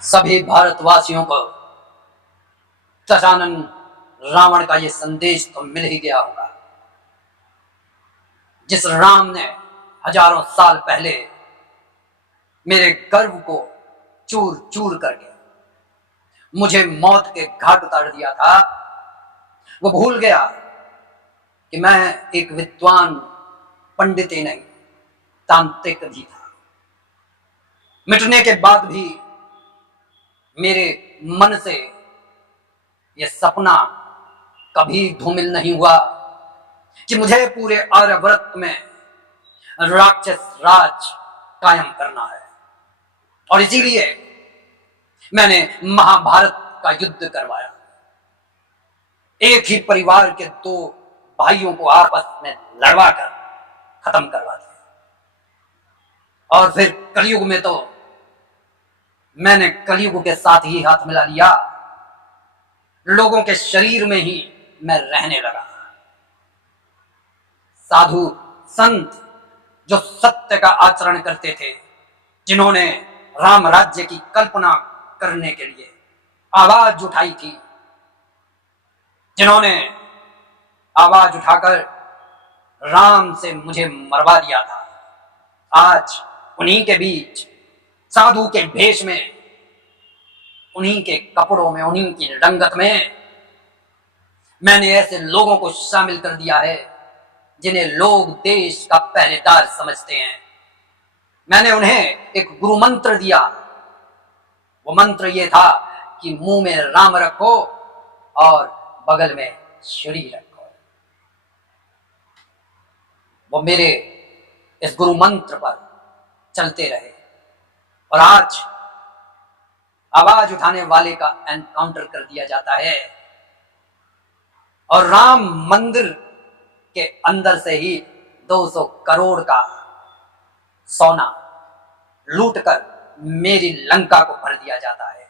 सभी भारतवासियों को दशानन रावण का ये संदेश तो मिल ही गया होगा। जिस राम ने हजारों साल पहले मेरे गर्व को चूर चूर करके मुझे मौत के घाट उतार दिया था, वो भूल गया कि मैं एक विद्वान पंडित ही नहीं, तांत्रिक भी था। मिटने के बाद भी मेरे मन से यह सपना कभी धूमिल नहीं हुआ कि मुझे पूरे आर्यवर्त में राक्षस राज कायम करना है। और इसीलिए मैंने महाभारत का युद्ध करवाया। एक ही परिवार के दो भाइयों को आपस में लड़वाकर खत्म करवा दिया। और फिर कलयुग में तो मैंने कलयुग के साथ ही हाथ मिला लिया। लोगों के शरीर में ही मैं रहने लगा। साधु संत जो सत्य का आचरण करते थे, जिन्होंने राम राज्य की कल्पना करने के लिए आवाज उठाई थी, जिन्होंने आवाज उठाकर राम से मुझे मरवा दिया था, आज उन्हीं के बीच साधु के भेष में, उन्हीं के कपड़ों में, उन्हीं की रंगत में मैंने ऐसे लोगों को शामिल कर दिया है जिन्हें लोग देश का पहरेदार समझते हैं। मैंने उन्हें एक गुरु मंत्र दिया। वो मंत्र ये था कि मुंह में राम रखो और बगल में छुरी रखो। वो मेरे इस गुरु मंत्र पर चलते रहे और आज आवाज उठाने वाले का एनकाउंटर कर दिया जाता है और राम मंदिर के अंदर से ही 200 करोड़ का सोना लूटकर मेरी लंका को भर दिया जाता है।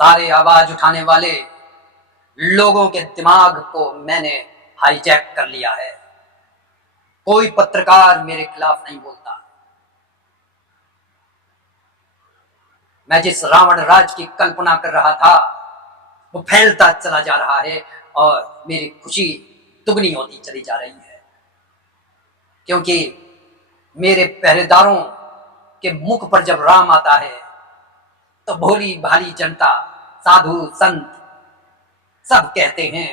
सारे आवाज उठाने वाले लोगों के दिमाग को मैंने हाईजैक कर लिया है। कोई पत्रकार मेरे खिलाफ नहीं बोलता। मैं जिस रावण राज की कल्पना कर रहा था वो फैलता चला जा रहा है और मेरी खुशी दुगनी होती चली जा रही है, क्योंकि मेरे पहरेदारों के मुख पर जब राम आता है तो भोली भाली जनता, साधु संत सब कहते हैं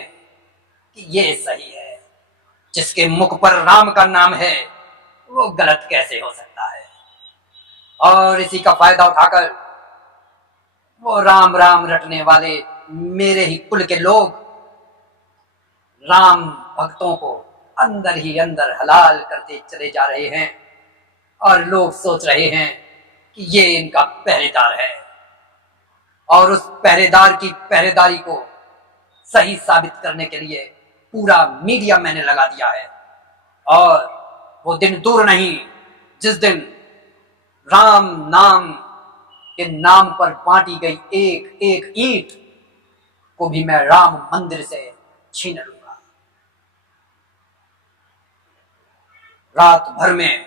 कि ये सही है। जिसके मुख पर राम का नाम है वो गलत कैसे हो सकता है। और इसी का फायदा उठाकर वो राम राम रटने वाले मेरे ही कुल के लोग राम भक्तों को अंदर ही अंदर हलाल करते चले जा रहे हैं और लोग सोच रहे हैं कि ये इनका पहरेदार है। और उस पहरेदार की पहरेदारी को सही साबित करने के लिए पूरा मीडिया मैंने लगा दिया है। और वो दिन दूर नहीं जिस दिन राम नाम के नाम पर बांटी गई एक एक ईंट को भी मैं राम मंदिर से छीन लूंगा। रात भर में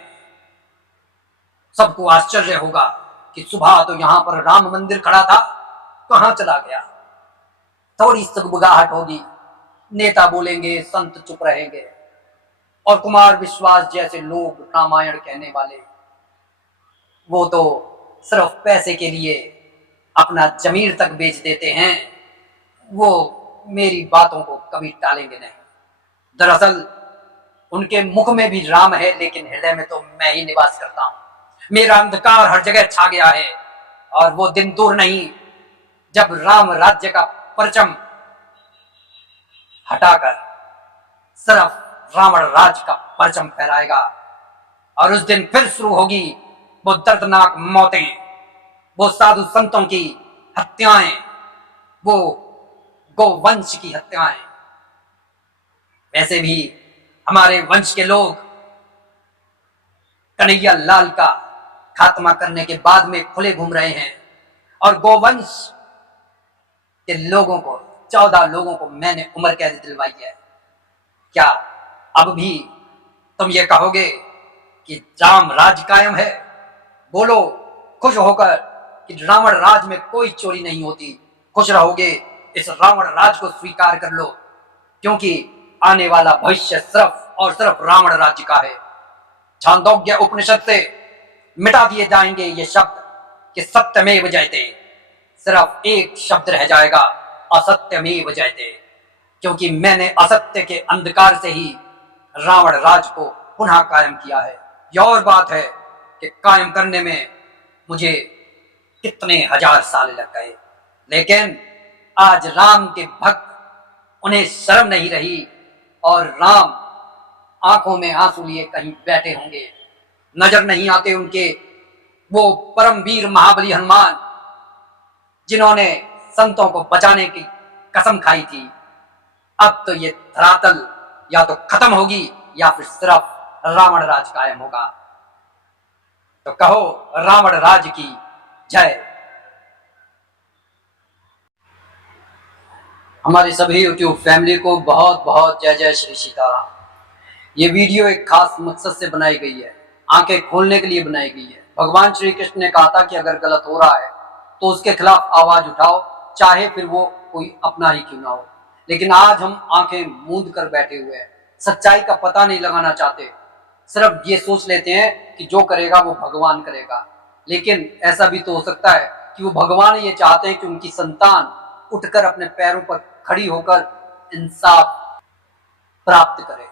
सबको आश्चर्य होगा कि सुबह तो यहां पर राम मंदिर खड़ा था, कहां चला गया। थोड़ी सगबगाहट होगी, नेता बोलेंगे, संत चुप रहेंगे और कुमार विश्वास जैसे लोग रामायण कहने वाले वो तो सिर्फ पैसे के लिए अपना जमीर तक बेच देते हैं। वो मेरी बातों को कभी टालेंगे नहीं। दरअसल उनके मुख में भी राम है, लेकिन हृदय में तो मैं ही निवास करता हूं। मेरा अंधकार हर जगह छा गया है और वो दिन दूर नहीं जब राम राज्य का परचम हटाकर सिर्फ रावण राज का परचम फहराएगा। और उस दिन फिर शुरू होगी वो दर्दनाक मौतें, वो साधु संतों की हत्याएं, वो गोवंश की हत्याएं। वैसे भी हमारे वंश के लोग कन्हैया लाल का खात्मा करने के बाद में खुले घूम रहे हैं और गोवंश के लोगों को, 14 लोगों को मैंने उम्र कैद दिलवाई है। क्या अब भी तुम ये कहोगे कि राम राज कायम है। बोलो खुश होकर कि रावण राज में कोई चोरी नहीं होती। खुश रहोगे, इस रावण राज को स्वीकार कर लो, क्योंकि आने वाला भविष्य सिर्फ और सिर्फ रावण राज्य का है। छांदोग्य उपनिषद से मिटा दिए जाएंगे ये शब्द कि सत्यमेव जयते। सिर्फ एक शब्द रह जाएगा, असत्यमेव जयते, क्योंकि मैंने असत्य के अंधकार से ही रावण राज को पुनः कायम किया है। यह और बात है कि कायम करने में मुझे कितने हजार साल लग गए, लेकिन आज राम के भक्त, उन्हें शर्म नहीं रही और राम आंखों में आंसू लिए कहीं बैठे होंगे। नजर नहीं आते उनके वो परम वीर महाबली हनुमान, जिन्होंने संतों को बचाने की कसम खाई थी। अब तो ये धरातल या तो खत्म होगी या फिर सिर्फ रावण राज कायम होगा। तो कहो रावण राज की जय। हमारी सभी YouTube फैमिली को बहुत बहुत जय जय श्री सीताराम। ये वीडियो एक खास मकसद से बनाई गई है, आंखें खोलने के लिए बनाई गई है। भगवान श्री कृष्ण ने कहा था कि अगर गलत हो रहा है तो उसके खिलाफ आवाज उठाओ, चाहे फिर वो कोई अपना ही क्यों ना हो। लेकिन आज हम आंखें मूंद कर बैठे हुए हैं, सच्चाई का पता नहीं लगाना चाहते, सिर्फ ये सोच लेते हैं कि जो करेगा वो भगवान करेगा। लेकिन ऐसा भी तो हो सकता है कि वो भगवान ये चाहते हैं कि उनकी संतान उठकर अपने पैरों पर खड़ी होकर इंसाफ प्राप्त करे।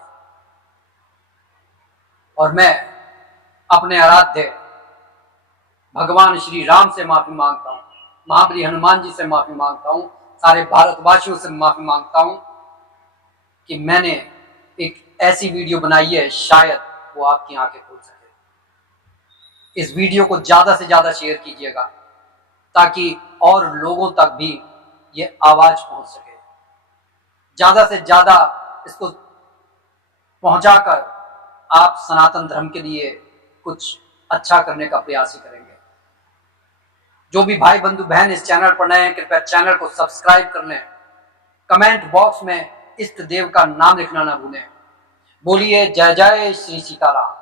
और मैं अपने आराध्य भगवान श्री राम से माफी मांगता हूं, महाबली हनुमान जी से माफी मांगता हूं, सारे भारतवासियों से माफी मांगता हूं कि मैंने एक ऐसी वीडियो बनाई है, शायद वो आपकी आंखें खोल सके। इस वीडियो को ज्यादा से ज्यादा शेयर कीजिएगा ताकि और लोगों तक भी ये आवाज पहुंच सके। ज्यादा से ज्यादा इसको पहुंचाकर आप सनातन धर्म के लिए कुछ अच्छा करने का प्रयास ही करेंगे। जो भी भाई बंधु बहन इस चैनल पर नए हैं, कृपया चैनल को सब्सक्राइब कर लें। कमेंट बॉक्स में इष्ट देव का नाम लिखना ना भूलें। बोलिए जय जय श्री सीताराम।